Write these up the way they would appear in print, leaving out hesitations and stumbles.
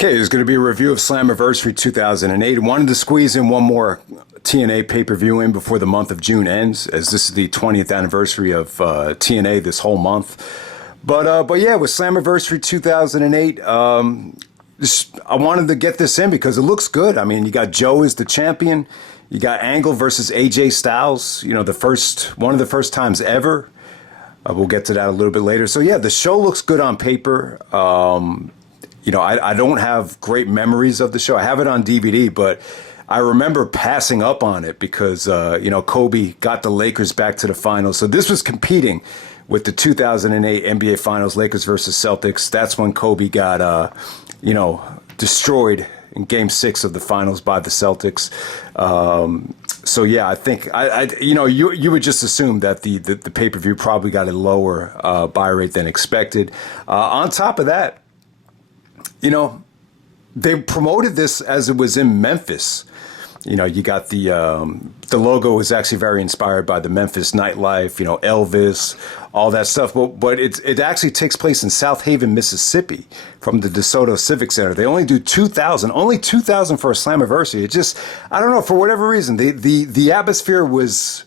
Okay, there's going to be a review of Slammiversary 2008. Wanted to squeeze in one more TNA pay-per-view in before the month of June ends, as this is the 20th anniversary of TNA this whole month. But yeah, with Slammiversary 2008, I wanted to get this in because it looks good. I mean, you got Joe as the champion. You got Angle versus AJ Styles. You know, one of the first times ever. We'll get to that a little bit later. So yeah, the show looks good on paper. You know, I don't have great memories of the show. I have it on DVD, but I remember passing up on it because, you know, Kobe got the Lakers back to the finals. So this was competing with the 2008 NBA Finals, Lakers versus Celtics. That's when Kobe got, you know, destroyed in Game 6 of the finals by the Celtics. So yeah, I think you know, you would just assume that the pay-per-view probably got a lower buy rate than expected. On top of that, you know, they promoted this as it was in Memphis. You know, you got the logo was actually very inspired by the Memphis nightlife, you know, Elvis, all that stuff. But it actually takes place in South Haven, Mississippi, from the DeSoto Civic Center. They only do 2,000 for a Slammiversary. It just, I don't know, for whatever reason, the atmosphere was,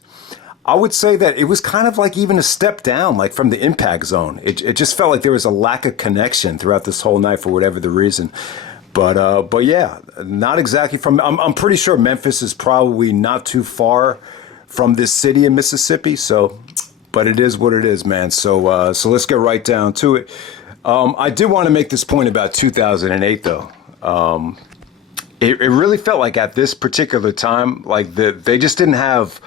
I would say that it was kind of like even a step down, like from the Impact Zone. It just felt like there was a lack of connection throughout this whole night for whatever the reason. But yeah, not exactly from. I'm pretty sure Memphis is probably not too far from this city in Mississippi. So, but it is what it is, man. So let's get right down to it. I did want to make this point about 2008, though. It really felt like at this particular time, like they just didn't have.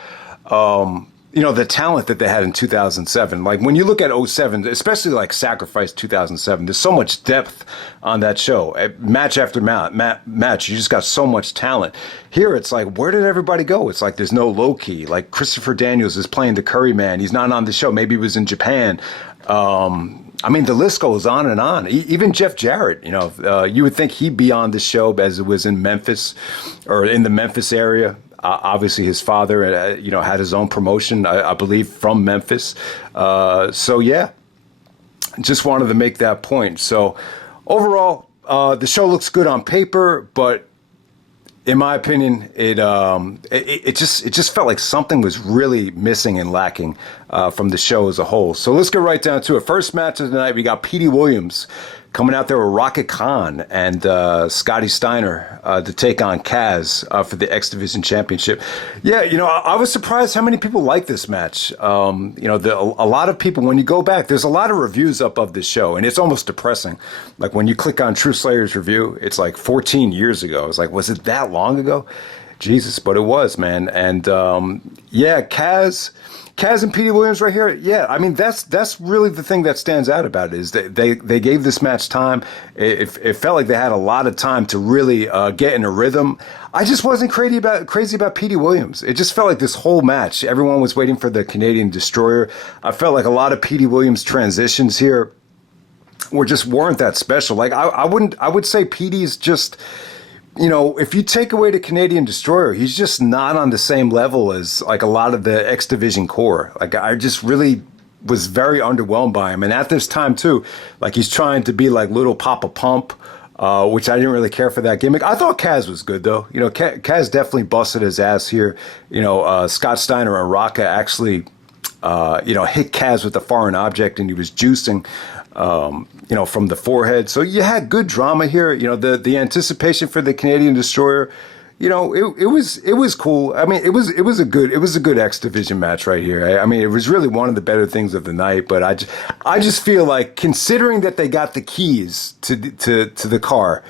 You know, the talent that they had in 2007. Like when you look at 07, especially like Sacrifice 2007, there's so much depth on that show. Match after match, you just got so much talent. Here, it's like, where did everybody go? It's like there's no low key. Like Christopher Daniels is playing the Curry Man. He's not on the show. Maybe he was in Japan. I mean, the list goes on and on. Even Jeff Jarrett, you know, you would think he'd be on the show as it was in Memphis or in the Memphis area. Obviously, his father, you know, had his own promotion, I believe, from Memphis. So, yeah, just wanted to make that point. So, overall, the show looks good on paper, but in my opinion, it just felt like something was really missing and lacking from the show as a whole. So let's get right down to it. First match of the night, we got Petey Williams coming out there with Rocket Khan and Scotty Steiner to take on Kaz for the X Division Championship. Yeah, you know, I was surprised how many people like this match. You know, a lot of people, when you go back, there's a lot of reviews up of this show, and it's almost depressing. Like when you click on True Slayer's review, it's like 14 years ago. It's like, was it that long ago? Jesus, but it was, man. And yeah, Kaz and Petey Williams right here. Yeah, I mean that's really the thing that stands out about it is that they gave this match time. It felt like they had a lot of time to really get in a rhythm. I just wasn't crazy about Petey Williams. It just felt like this whole match, everyone was waiting for the Canadian Destroyer. I felt like a lot of Petey Williams transitions here weren't that special. Like I would say Petey's just, you know, if you take away the Canadian Destroyer, he's just not on the same level as like a lot of the X Division core. Like I just really was very underwhelmed by him. And at this time too, like he's trying to be like little Papa Pump, which I didn't really care for that gimmick. I thought Kaz was good though. You know, Kaz definitely busted his ass here. You know, Scott Steiner and Raka actually, you know, hit Kaz with a foreign object and he was juicing. You know, from the forehead. So you had good drama here. You know, the anticipation for the Canadian Destroyer, you know, it was cool. I mean, it was a good X Division match right here. I mean, it was really one of the better things of the night, but I just feel like considering that they got the keys to the car,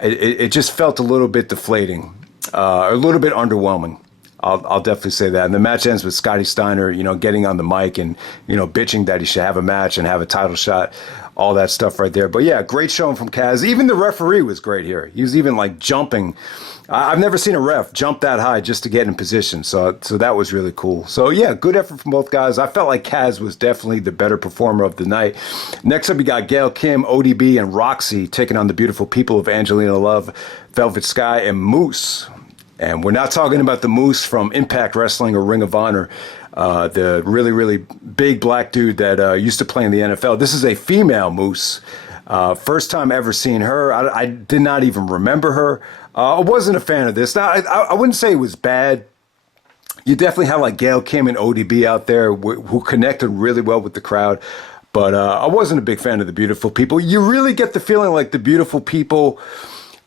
it just felt a little bit deflating, a little bit underwhelming. I'll definitely say that. And the match ends with Scotty Steiner, you know, getting on the mic and, you know, bitching that he should have a match and have a title shot, all that stuff right there. But yeah, great showing from Kaz. Even the referee was great here. He was even like jumping. I've never seen a ref jump that high just to get in position. So that was really cool. So yeah, good effort from both guys. I felt like Kaz was definitely the better performer of the night. Next up, we got Gail Kim, ODB, and Roxxi taking on the beautiful people of Angelina Love, Velvet Sky, and Moose. And we're not talking about the Moose from Impact Wrestling or Ring of Honor, the really, really big black dude that used to play in the NFL. This is a female Moose First time ever seeing her. I did not even remember her. I wasn't a fan of this. Now, I wouldn't say it was bad. You definitely had like Gail, Kim, and ODB out there who connected really well with the crowd. But I wasn't a big fan of the Beautiful People. You really get the feeling like the Beautiful People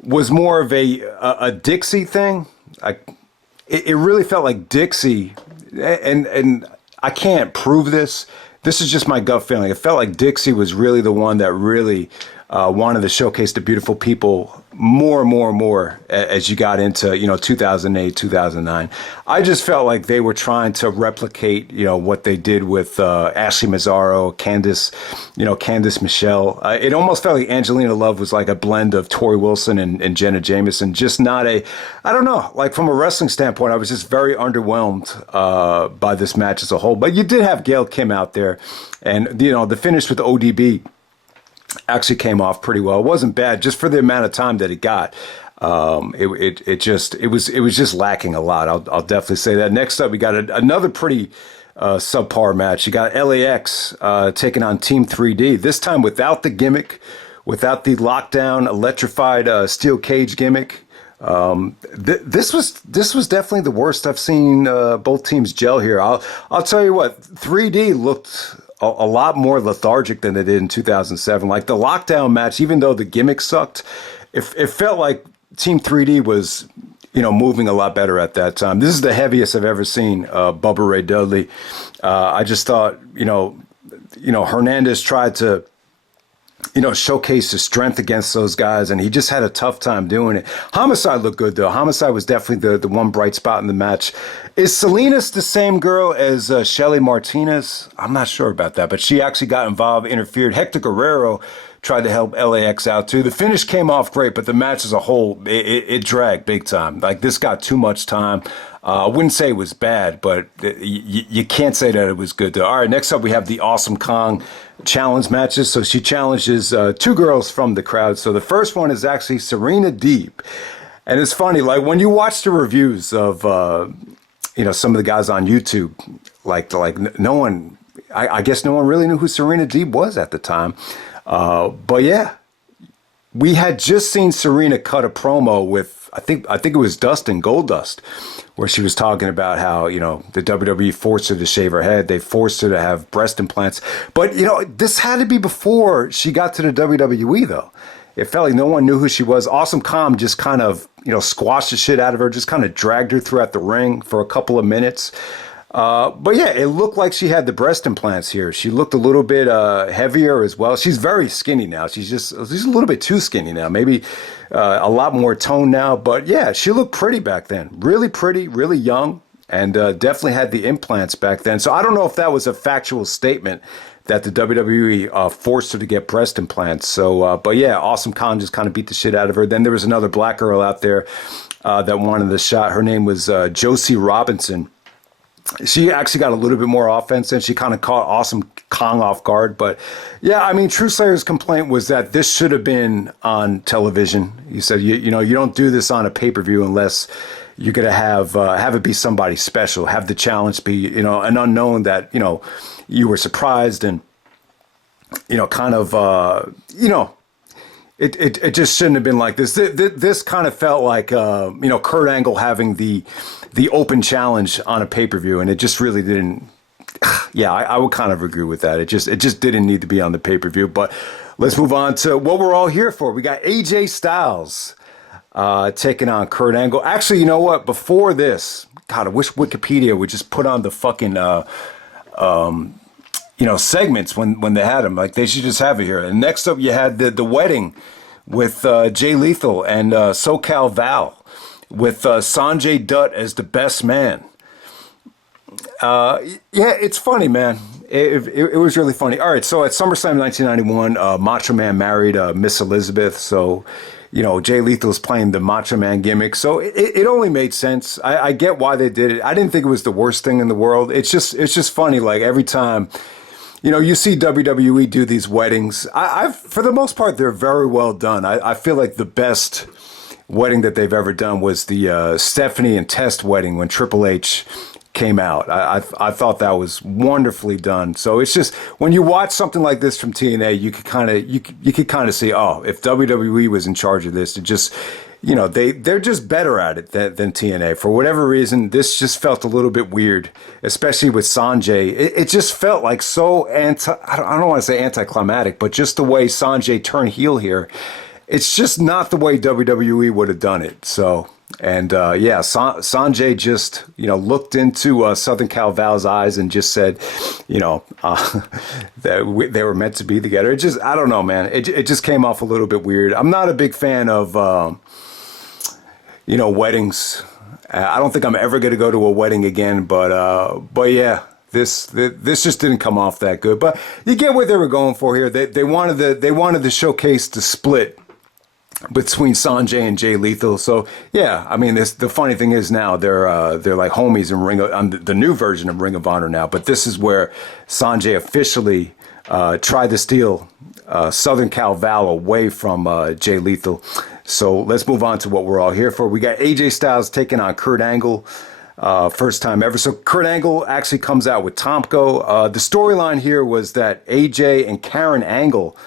was more of a Dixie thing. It really felt like Dixie, and I can't prove this. This is just my gut feeling. It felt like Dixie was really the one that really wanted to showcase the Beautiful People more and more and more as you got into, 2008, 2009. I just felt like they were trying to replicate, what they did with Ashley Mazzaro, Candice Michelle. It almost felt like Angelina Love was like a blend of Tori Wilson and Jenna Jameson. Just not I don't know, like from a wrestling standpoint, I was just very underwhelmed by this match as a whole. But you did have Gail Kim out there, and, the finish with ODB actually came off pretty well. It wasn't bad just for the amount of time that it got. It was just lacking a lot. I'll definitely say that. Next up, we got another pretty subpar match. You got LAX taking on Team 3D. This time without the gimmick, without the lockdown, electrified steel cage gimmick. This was definitely the worst I've seen both teams gel here. I'll tell you what, 3D looked a lot more lethargic than they did in 2007. Like the lockdown match, even though the gimmick sucked, it felt like Team 3D was, moving a lot better at that time. This is the heaviest I've ever seen Bubba Ray Dudley. I just thought, Hernandez tried to, showcase his strength against those guys, and he just had a tough time doing it. Homicide looked good, though. Homicide was definitely the one bright spot in the match. Is Salinas the same girl as Shelly Martinez? I'm not sure about that, but she actually got involved, interfered. Hector Guerrero tried to help LAX out, too. The finish came off great, but the match as a whole, it dragged big time. Like, this got too much time. I wouldn't say it was bad, but you can't say that it was good, though. All right, next up, we have the Awesome Kong challenge matches. So she challenges two girls from the crowd. So the first one is actually Serena Deeb. And it's funny, like, when you watch the reviews of, some of the guys on YouTube, like no one, I guess no one really knew who Serena Deeb was at the time. But yeah, we had just seen Serena cut a promo with, I think it was Dustin Goldust, where she was talking about how, the WWE forced her to shave her head. They forced her to have breast implants. But, this had to be before she got to the WWE, though. It felt like no one knew who she was. Awesome Kong just kind of, squashed the shit out of her, just kind of dragged her throughout the ring for a couple of minutes. But yeah, it looked like she had the breast implants here. She looked a little bit heavier as well. She's very skinny now. She's a little bit too skinny now. Maybe a lot more toned now. But yeah, she looked pretty back then. Really pretty, really young, and definitely had the implants back then. So I don't know if that was a factual statement that the WWE forced her to get breast implants. So, but yeah, Awesome Kong just kind of beat the shit out of her. Then there was another black girl out there that wanted the shot. Her name was Josie Robinson. She actually got a little bit more offense, and she kind of caught Awesome Kong off guard. But yeah, I mean, True Slayer's complaint was that this should have been on television. He said, you don't do this on a pay-per-view unless you're going to have it be somebody special, have the challenge be, an unknown that, you were surprised and, kind of, It just shouldn't have been like this. This kind of felt like Kurt Angle having the open challenge on a pay-per-view, and it just really didn't. Yeah, I would kind of agree with that. It just didn't need to be on the pay-per-view. But let's move on to what we're all here for. We got AJ Styles taking on Kurt Angle. Actually, you know what? Before this, God, I wish Wikipedia would just put on the fucking segments when they had them. Like, they should just have it here. And next up, you had the wedding with Jay Lethal and SoCal Val with Sanjay Dutt as the best man. Yeah, it's funny, man. It was really funny. All right, so at SummerSlam 1991, Macho Man married Miss Elizabeth. So, Jay Lethal's playing the Macho Man gimmick. So it only made sense. I get why they did it. I didn't think it was the worst thing in the world. It's just funny. Like, every time, you see WWE do these weddings. I've for the most part, they're very well done. I feel like the best wedding that they've ever done was the Stephanie and Test wedding when Triple H came out. I thought that was wonderfully done. So it's just when you watch something like this from TNA, you could kind of you could kind of see, oh, if WWE was in charge of this, it just, you know, they're just better at it than TNA. For whatever reason, this just felt a little bit weird, especially with Sanjay. It just felt like so I don't want to say anticlimactic, but just the way Sanjay turned heel here, it's just not the way WWE would have done it. So. And yeah, Sanjay just, you know, looked into Southern Cal Val's eyes and just said, you know, that they were meant to be together. It just, I don't know, man. It just came off a little bit weird. I'm not a big fan of, you know, weddings. I don't think I'm ever going to go to a wedding again. But yeah, this just didn't come off that good. But you get what they were going for here. They wanted to showcase the split between Sanjay and Jay Lethal. So yeah, I mean, the funny thing is now they're like homies in on the new version of Ring of Honor now. But this is where Sanjay officially tried to steal Southern Cal Val away from Jay Lethal. So let's move on to what we're all here for. We got AJ Styles taking on Kurt Angle. First time ever. So Kurt Angle actually comes out with Tomko. The storyline here was that AJ and Karen Angle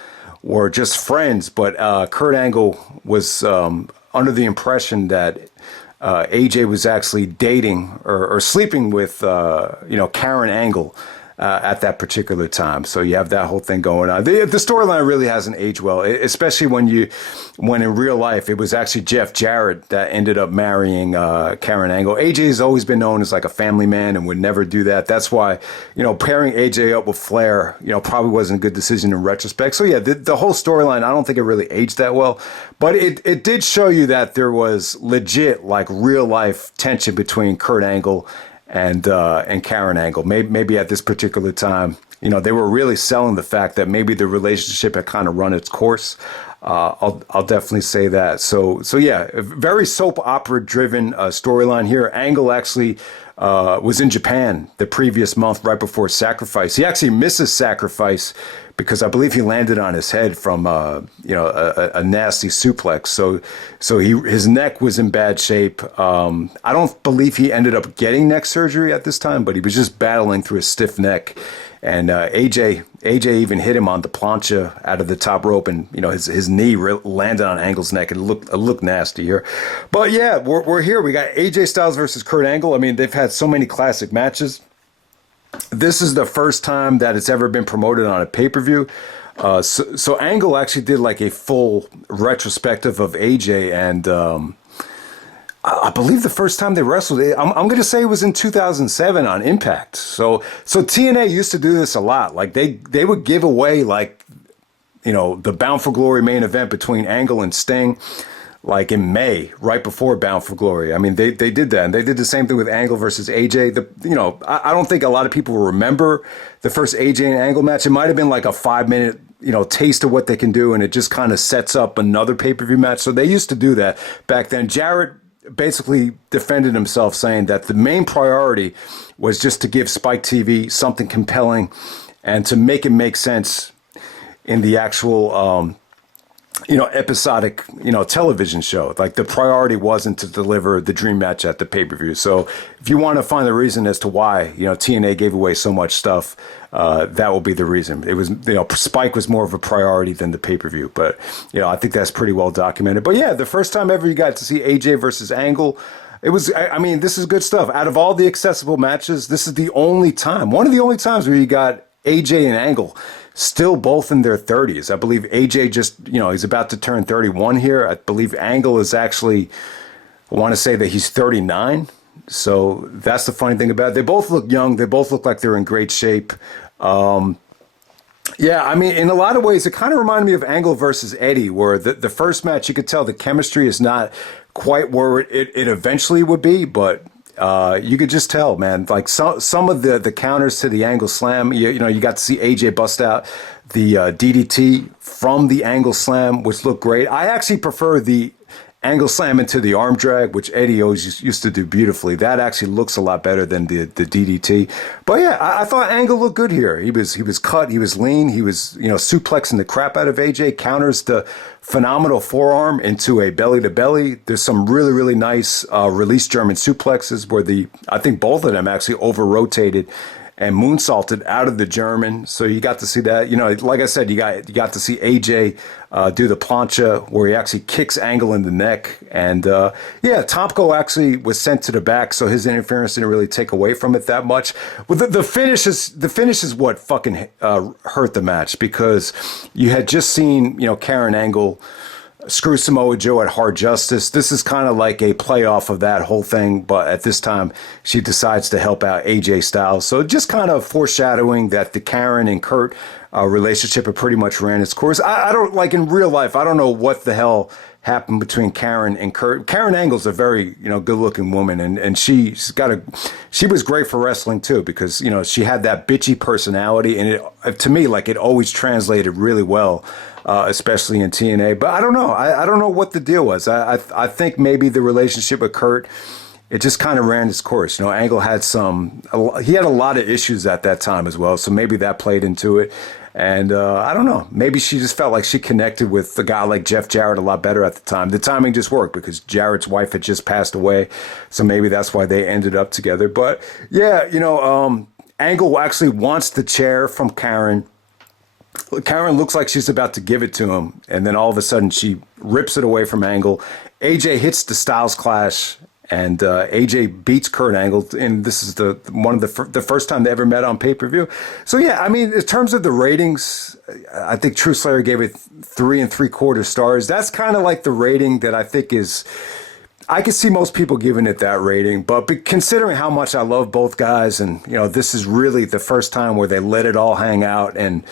were just friends, but Kurt Angle was under the impression that AJ was actually dating or sleeping with you know, Karen Angle at that particular time. So you have that whole thing going on. The storyline really hasn't aged well, especially when in real life it was actually Jeff Jarrett that ended up marrying Karen Angle. AJ has always been known as like a family man and would never do that. That's why, you know, pairing AJ up with Flair, you know, probably wasn't a good decision in retrospect. So yeah, the whole storyline, I don't think it really aged that well, but it did show you that there was legit like real life tension between Kurt Angle and Karen Angle. Maybe at this particular time, you know, they were really selling the fact that maybe the relationship had kind of run its course. I'll definitely say that. So yeah, a very soap opera driven storyline here. Angle actually was in Japan the previous month right before Sacrifice. He actually misses Sacrifice because I believe he landed on his head from you know, a nasty suplex. So his neck was in bad shape. I don't believe he ended up getting neck surgery at this time, but he was just battling through a stiff neck. And AJ even hit him on the plancha out of the top rope, and you know, his knee landed on Angle's neck. It looked nasty here, but yeah, we're here. We got AJ Styles versus Kurt Angle. I mean, they've had so many classic matches. This is the first time that it's ever been promoted on a pay-per-view. So Angle actually did like a full retrospective of AJ, and I believe the first time they wrestled, I'm going to say it was in 2007 on Impact. So TNA used to do this a lot. Like they would give away, like, you know, the Bound for Glory main event between Angle and Sting, like in May, right before Bound for Glory. I mean, they did that, and they did the same thing with Angle versus AJ. You know, I don't think a lot of people will remember the first AJ and Angle match. It might have been like a 5-minute, you know, taste of what they can do, and it just kind of sets up another pay-per-view match. So they used to do that back then. Jarrett basically defended himself, saying that the main priority was just to give Spike TV something compelling and to make it make sense in the actual you know, episodic, you know, television show. Like the priority wasn't to deliver the dream match at the pay-per-view. So if you want to find the reason as to why, you know, TNA gave away so much stuff, that will be the reason. It was, you know, Spike was more of a priority than the pay-per-view. But, you know, I think that's pretty well documented. But yeah, the first time ever you got to see AJ versus Angle, it was, I mean, this is good stuff. Out of all the accessible matches, this is the only time, one of the only times where you got AJ and Angle still both in their 30s. I believe AJ just, you know, he's about to turn 31 here. I believe Angle is actually, I want to say that he's 39. So that's the funny thing about it. They both look young. They both look like they're in great shape. Yeah, I mean, in a lot of ways, it kind of reminded me of Angle versus Eddie, where the first match, you could tell the chemistry is not quite where it eventually would be, but you could just tell, man. Like some of the counters to the Angle Slam, you know, you got to see AJ bust out the DDT from the Angle Slam, which looked great. I actually prefer the Angle slam into the arm drag, which Eddie always used to do beautifully. That actually looks a lot better than the DDT. But yeah, I thought Angle looked good here. He was cut, he was lean, he was suplexing the crap out of AJ, counters the phenomenal forearm into a belly to belly. There's some really really nice release German suplexes where I think both of them actually over rotated and moonsaulted out of the German. So you got to see that. Like I said, you got to see AJ do the plancha where he actually kicks Angle in the neck. And Tomko actually was sent to the back, so his interference didn't really take away from it that much. Well, the finish is what fucking hurt the match, because you had just seen Karen Angle screw Samoa Joe at Hard Justice. This is kind of like a playoff of that whole thing, but at this time she decides to help out AJ Styles. So just kind of foreshadowing that the Karen and Kurt relationship had pretty much ran its course. I don't, like, in real life, I don't know what the hell happened between Karen and Kurt. Karen Angle's a very good-looking woman, and she was great for wrestling too, because she had that bitchy personality, and to me, like, it always translated really well. Especially in TNA, but I don't know. I don't know what the deal was. I think maybe the relationship with Kurt, it just kind of ran its course. Angle had he had a lot of issues at that time as well, so maybe that played into it. And I don't know. Maybe she just felt like she connected with a guy like Jeff Jarrett a lot better at the time. The timing just worked because Jarrett's wife had just passed away, so maybe that's why they ended up together. But yeah, Angle actually wants the chair from Karen. Karen looks like she's about to give it to him, and then all of a sudden she rips it away from Angle. AJ hits the Styles Clash, and AJ beats Kurt Angle, and this is the first time they ever met on pay-per-view. So yeah, I mean, in terms of the ratings, I think True Slayer gave it 3 3/4 stars. That's kind of like the rating that I think is. I could see most people giving it that rating, but considering how much I love both guys, and this is really the first time where they let it all hang out, and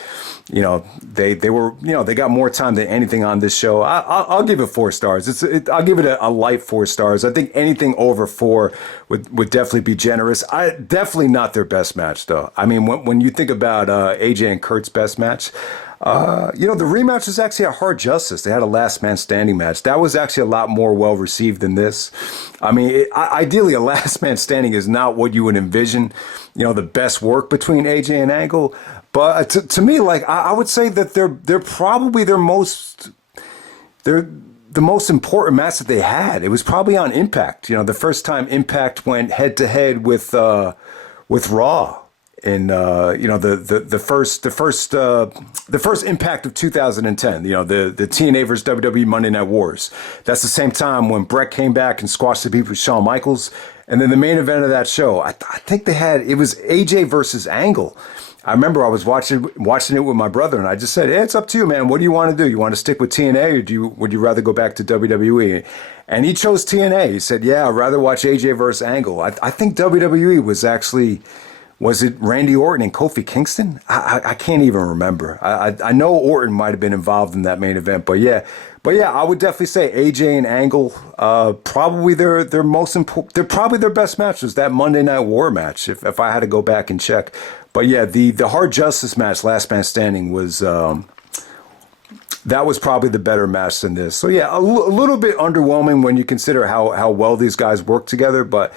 they were they got more time than anything on this show. I'll give it 4 stars. I'll give it a light 4 stars. I think anything over 4 would definitely be generous. Definitely not their best match though. I mean, when you think about AJ and Kurt's best match. The rematch was actually a Hard Justice. They had a last man standing match. That was actually a lot more well received than this. I mean, ideally, a last man standing is not what you would envision, the best work between AJ and Angle. But to me, like, I would say that they're probably the most important match that they had. It was probably on Impact. The first time Impact went head to head with Raw. In the first Impact of 2010, the TNA versus WWE Monday Night Wars. That's the same time when Brett came back and squashed the beef with Shawn Michaels, and then the main event of that show, I think it was AJ versus Angle. I remember I was watching it with my brother, and I just said, hey, it's up to you, man. What do you want to do? You want to stick with TNA, or would you rather go back to WWE? And he chose TNA. He said, yeah, I'd rather watch AJ versus Angle. I think WWE was actually. Was it Randy Orton and Kofi Kingston? I can't even remember. I know Orton might have been involved in that main event, but yeah, I would definitely say AJ and Angle, probably their most important. They're probably their best match was that Monday Night War match. If I had to go back and check, but yeah, the Hard Justice match, Last Man Standing, was that was probably the better match than this. So yeah, a little bit underwhelming when you consider how well these guys work together, but.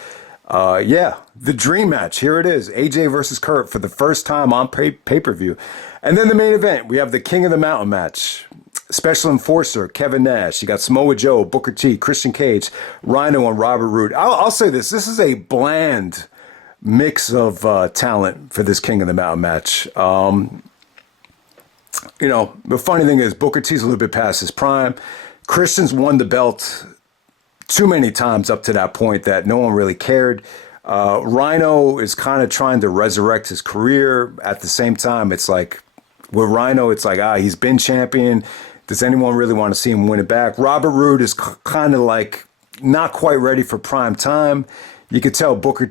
The dream match. Here it is. AJ versus Kurt for the first time on pay-per-view. And then the main event. We have the King of the Mountain match. Special Enforcer, Kevin Nash. You got Samoa Joe, Booker T, Christian Cage, Rhino, and Robert Roode. I'll say this. This is a bland mix of talent for this King of the Mountain match. The funny thing is Booker T's a little bit past his prime. Christian's won the belt too many times up to that point that no one really cared. Rhino is kind of trying to resurrect his career. At the same time, it's like, with Rhino, it's like, he's been champion. Does anyone really want to see him win it back? Robert Roode is kind of like not quite ready for prime time. You could tell Booker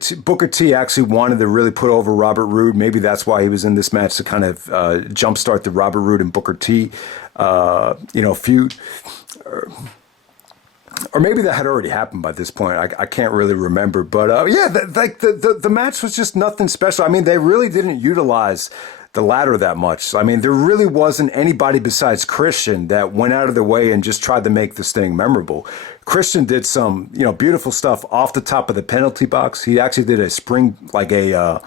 T actually wanted to really put over Robert Roode. Maybe that's why he was in this match, to kind of jumpstart the Robert Roode and Booker T, feud. Or maybe that had already happened by this point. I can't really remember. But the match was just nothing special. I mean, they really didn't utilize the ladder that much. I mean, there really wasn't anybody besides Christian that went out of their way and just tried to make this thing memorable. Christian did some, beautiful stuff off the top of the penalty box. He actually did a spring, like a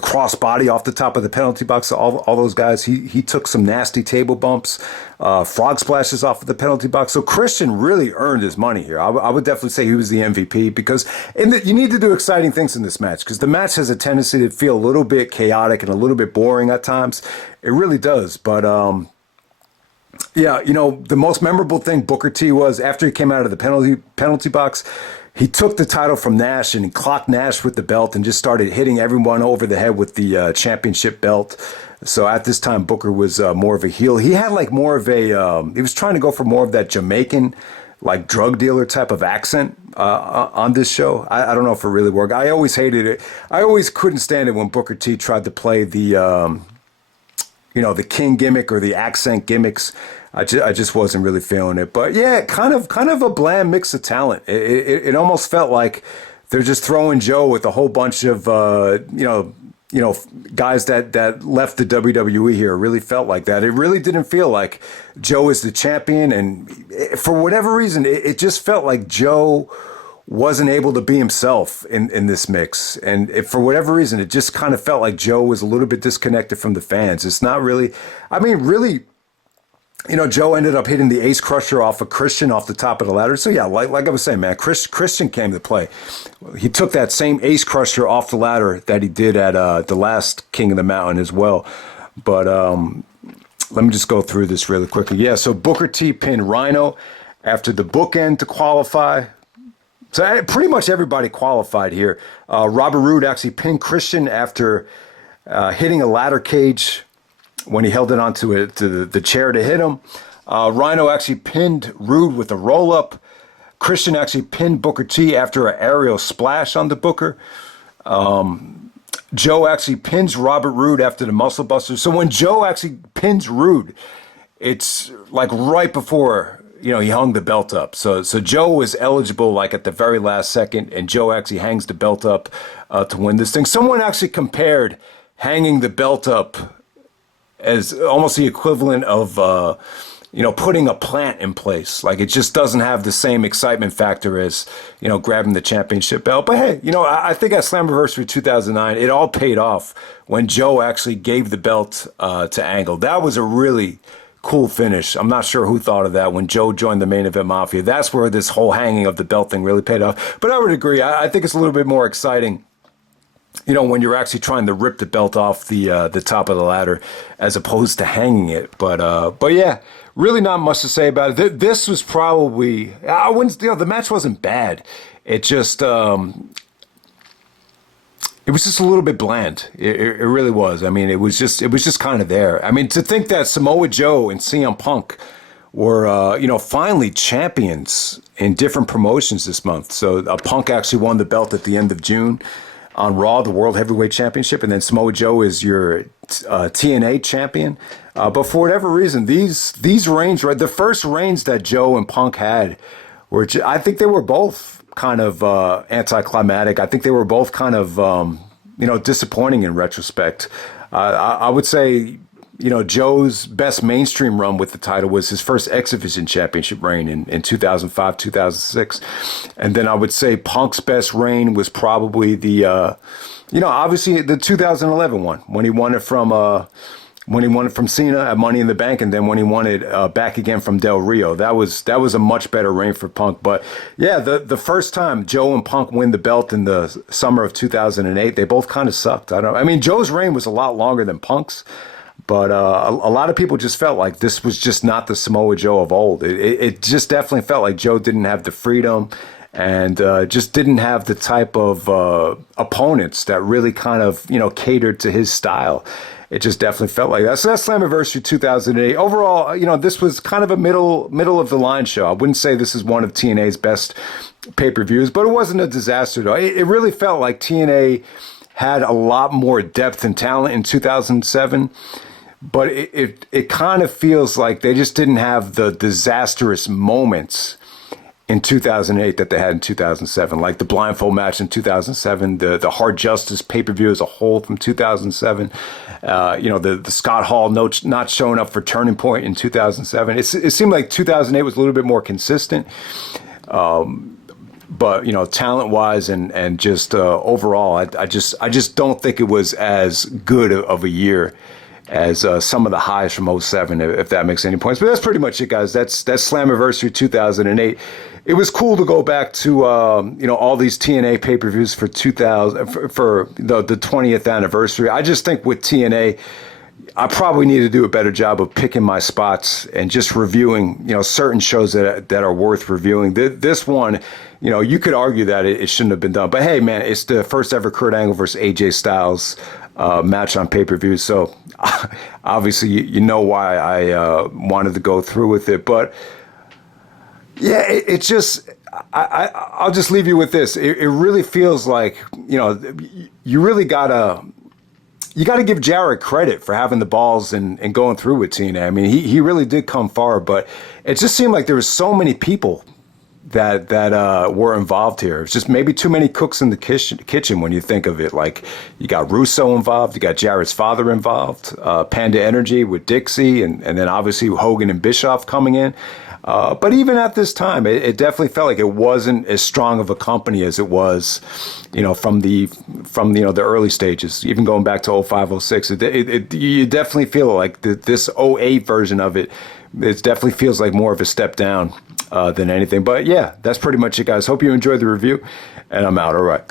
cross body off the top of the penalty box. All those guys, he took some nasty table bumps, frog splashes off of the penalty box. So Christian really earned his money here. I would definitely say he was the MVP because you need to do exciting things in this match because the match has a tendency to feel a little bit chaotic and a little bit boring at times. It really does. But yeah, the most memorable thing Booker T was after he came out of the penalty box. He took the title from Nash and he clocked Nash with the belt and just started hitting everyone over the head with the championship belt. So at this time, Booker was more of a heel. He had like more of a, he was trying to go for more of that Jamaican, like drug dealer type of accent on this show. I don't know if it really worked. I always hated it. I always couldn't stand it when Booker T tried to play the, the king gimmick or the accent gimmicks. I just wasn't really feeling it. But yeah, kind of a bland mix of talent. It almost felt like they're just throwing Joe with a whole bunch of, guys that left the WWE here. It really felt like that. It really didn't feel like Joe is the champion. And for whatever reason, it just felt like Joe wasn't able to be himself in this mix. And for whatever reason, it just kind of felt like Joe was a little bit disconnected from the fans. It's not really, really, Joe ended up hitting the Ace Crusher off of Christian off the top of the ladder. So yeah, like I was saying, man, Christian came to play. He took that same Ace Crusher off the ladder that he did at the last King of the Mountain as well. But let me just go through this really quickly. Yeah, so Booker T pinned Rhino after the bookend to qualify. So pretty much everybody qualified here. Robert Roode actually pinned Christian after hitting a ladder cage when he held it onto the chair to hit him. Rhino actually pinned Roode with a roll-up. Christian actually pinned Booker T after an aerial splash on the Booker. Joe actually pins Robert Roode after the Muscle Buster. So when Joe actually pins Roode, it's like right before he hung the belt up. So Joe was eligible like at the very last second, and Joe actually hangs the belt up to win this thing. Someone actually compared hanging the belt up as almost the equivalent of, putting a plant in place. Like it just doesn't have the same excitement factor as, grabbing the championship belt. But hey, I think at Slammiversary 2009, it all paid off when Joe actually gave the belt to Angle. That was a really cool finish. I'm not sure who thought of that when Joe joined the Main Event Mafia. That's where this whole hanging of the belt thing really paid off. But I would agree. I think it's a little bit more exciting when you're actually trying to rip the belt off the top of the ladder as opposed to hanging it. But yeah, really not much to say about it. This was probably, I wouldn't, the match wasn't bad. It just, it was just a little bit bland. It really was. I mean, it was just kind of there. I mean, to think that Samoa Joe and CM Punk were, finally champions in different promotions this month. So Punk actually won the belt at the end of June on Raw, the World Heavyweight Championship, and then Samoa Joe is your TNA champion. But for whatever reason, these reigns, right, the first reigns that Joe and Punk had were, I think they were both kind of anticlimactic. I think they were both kind of, disappointing in retrospect. I would say, Joe's best mainstream run with the title was his first X Division Championship reign in 2005, 2006. And then I would say Punk's best reign was probably the, obviously the 2011 one when he won it from Cena at Money in the Bank, and then when he won it back again from Del Rio. That was a much better reign for Punk. But yeah, the first time Joe and Punk win the belt in the summer of 2008, they both kind of sucked. Joe's reign was a lot longer than Punk's. But a lot of people just felt like this was just not the Samoa Joe of old. It just definitely felt like Joe didn't have the freedom and just didn't have the type of opponents that really kind of, catered to his style. It just definitely felt like that. So that's Slammiversary 2008. Overall, this was kind of a middle of the line show. I wouldn't say this is one of TNA's best pay-per-views, but it wasn't a disaster, though. It really felt like TNA had a lot more depth and talent in 2007. But it kind of feels like they just didn't have the disastrous moments in 2008 that they had in 2007, like the blindfold match in 2007, the Hard Justice pay-per-view as a whole from 2007, the Scott Hall not showing up for Turning Point in 2007. It seemed like 2008 was a little bit more consistent, but talent-wise and just overall, I just don't think it was as good of a year as some of the highs from '07, if that makes any points. But that's pretty much it, guys. That's Slammiversary 2008. It was cool to go back to all these TNA pay-per-views for 2000 for the 20th anniversary. I just think with TNA, I probably need to do a better job of picking my spots and just reviewing certain shows that are worth reviewing. This one, you could argue that it shouldn't have been done, but hey, man, it's the first ever Kurt Angle versus AJ Styles match on pay-per-view, so obviously you know why I wanted to go through with it. But yeah, it just I'll just leave you with this. It really feels like you really gotta give Jarrett credit for having the balls and going through with TNA. I mean, he really did come far, but it just seemed like there was so many people that were involved here. It's just maybe too many cooks in the kitchen when you think of it. Like, you got Russo involved, you got Jarrett's father involved, Panda Energy with Dixie, and then obviously Hogan and Bischoff coming in. But even at this time, it definitely felt like it wasn't as strong of a company as it was, from the early stages, even going back to 05, 06. You definitely feel like this 08 version of it definitely feels like more of a step down than anything. But yeah, that's pretty much it, guys. Hope you enjoyed the review, and I'm out. All right.